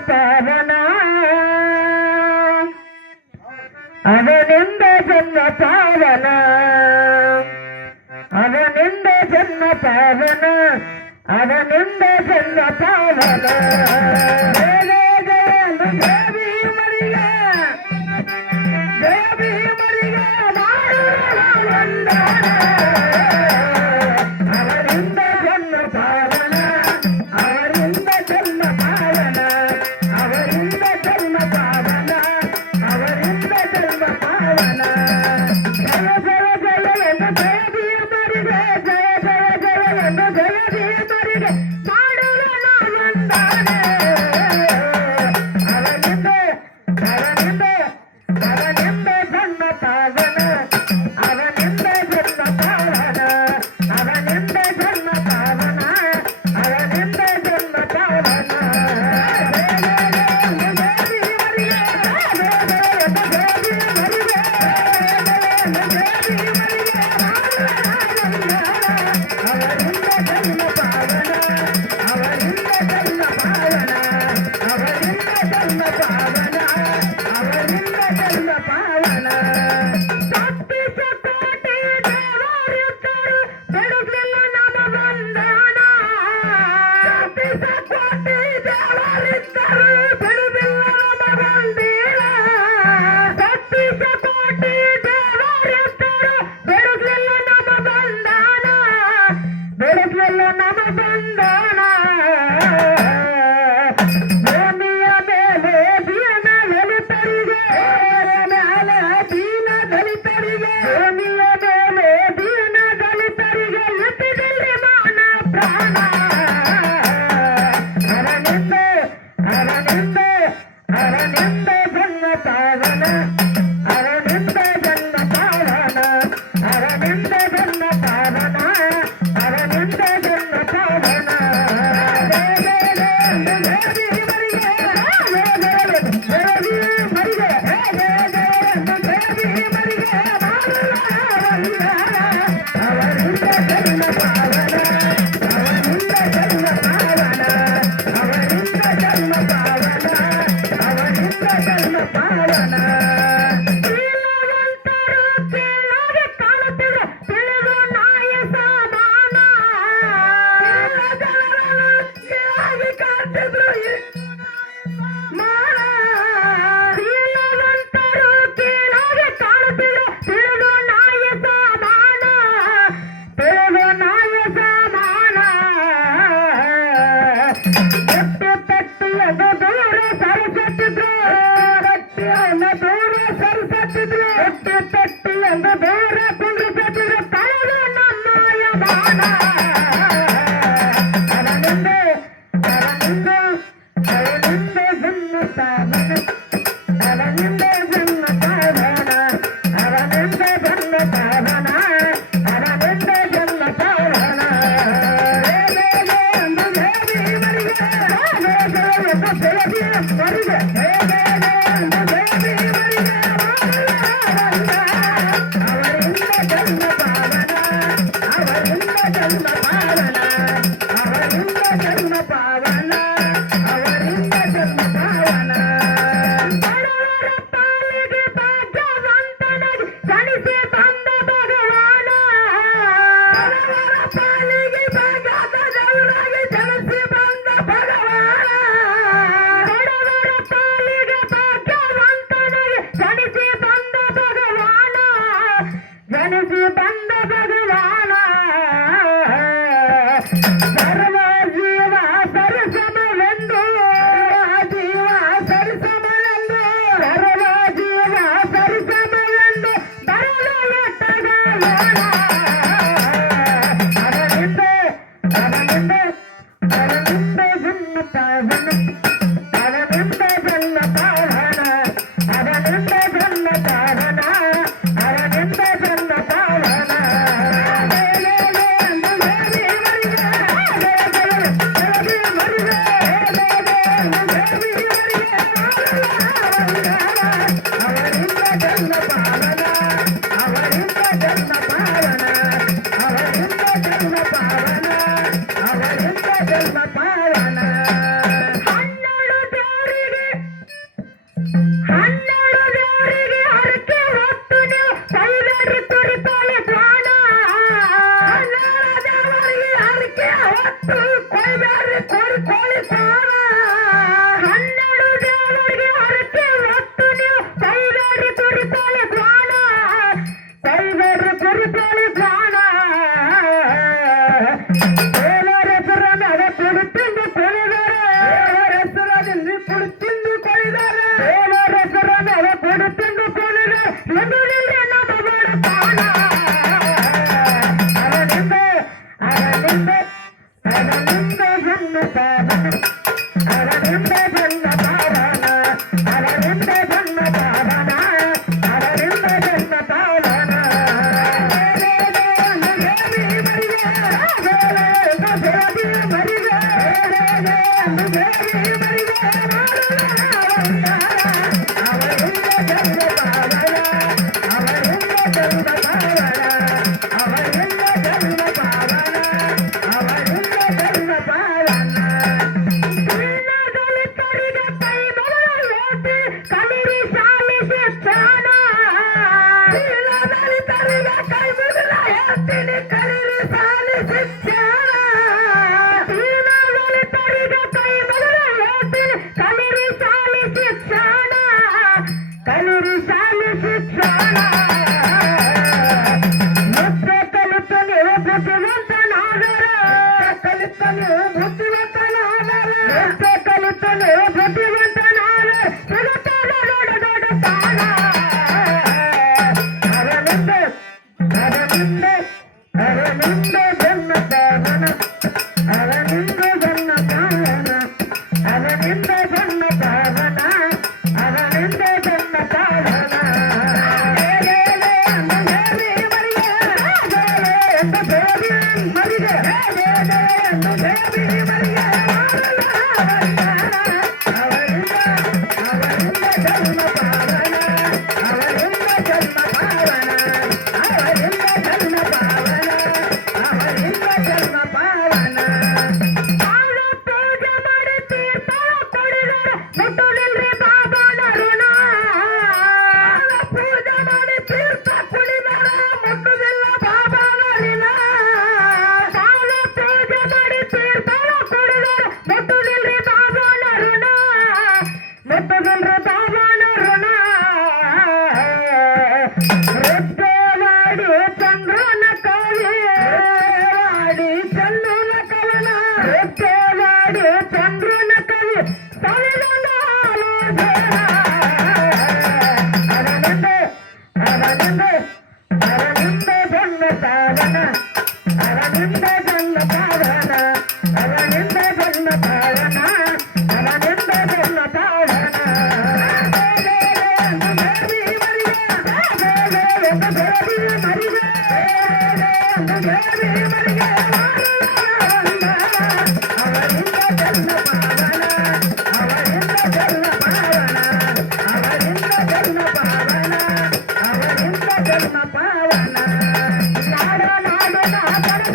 ಪಾವನ ಅವನಿಂದ ಜನ್ಮ ಪಾವನ ಅವನಿಂದ ಜನ್ಮ ಪಾವನ ಅವನಿಂದ ಜನ್ಮ ಪಾವನ ಜಯ ಭೀಮರಿಗೆ ಜಯ ಭೀಮರಿಗೆ ಮಾಡುವ ವಂದನ ಅವರಿಂದ ಜನ್ಮ ಪಾವನ ಅವರಿಂದ ಜನ್ಮ ಪಾವನ ಅವರಿಂದ ಜನ್ಮ ಪಾವನ ಅವರಿಂದ ಜನ್ಮ ಪಾವನ ಜಯ ಜಯ ಜಯ ಎಂದು ಜಯ ಭೀಮರಿಗೆ ಜಯ ಜಯ ಜಯ ಎಂದು ಜಯ ಭೀಮರಿಗೆ ಮಾಡುವ ವಂದನ ಅವನಿಂದ ಅವನಿಂದ ಅವನಿಂದ ಜನ್ಮ ಪಾವನ ಅವನಿಂದ ಜನ್ಮ ಪಾವನ ಅವನಿಂದ ಜನ್ಮ ಪಾವನ ಅವನಿಂದ ಜನ್ಮ ಪಾವನ ದಲಿತರಿಗೆ ಕೈ ಮುಗಿದ ಹೇಳ್ತೀನಿ ಕಲಿರಿ ಸಾಲಿ ಶಿಕ್ಷಣ ದಲಿತರಿಗೆ ಕೈ ಮುಗಿದ ಹೇಳ್ತೀನಿ ಕಲಿರಿ ಸಾಲಿ ಶಿಕ್ಷಣ ಕಲಿರಿ ಸಾಲಿ ಶಿಕ್ಷಣ ಮತ್ತೆ ಕಲಿತು ನೀವು ಬುದ್ಧಿವಂತನಾದರೆ ಕಲಿತು ನೀವು ಬುದ್ಧಿವಂತನಾದರೆ ಮತ್ತೆ ಕಲಿತು ನೀವು ಬುದ್ಧಿವಂತನಾದರೆ ಸಿಗುತ್ತದೆ ದೊಡ್ಡ ದೊಡ್ಡ ಸ್ಥಾನ ಅರನಿಂದ ಜನ್ಮದ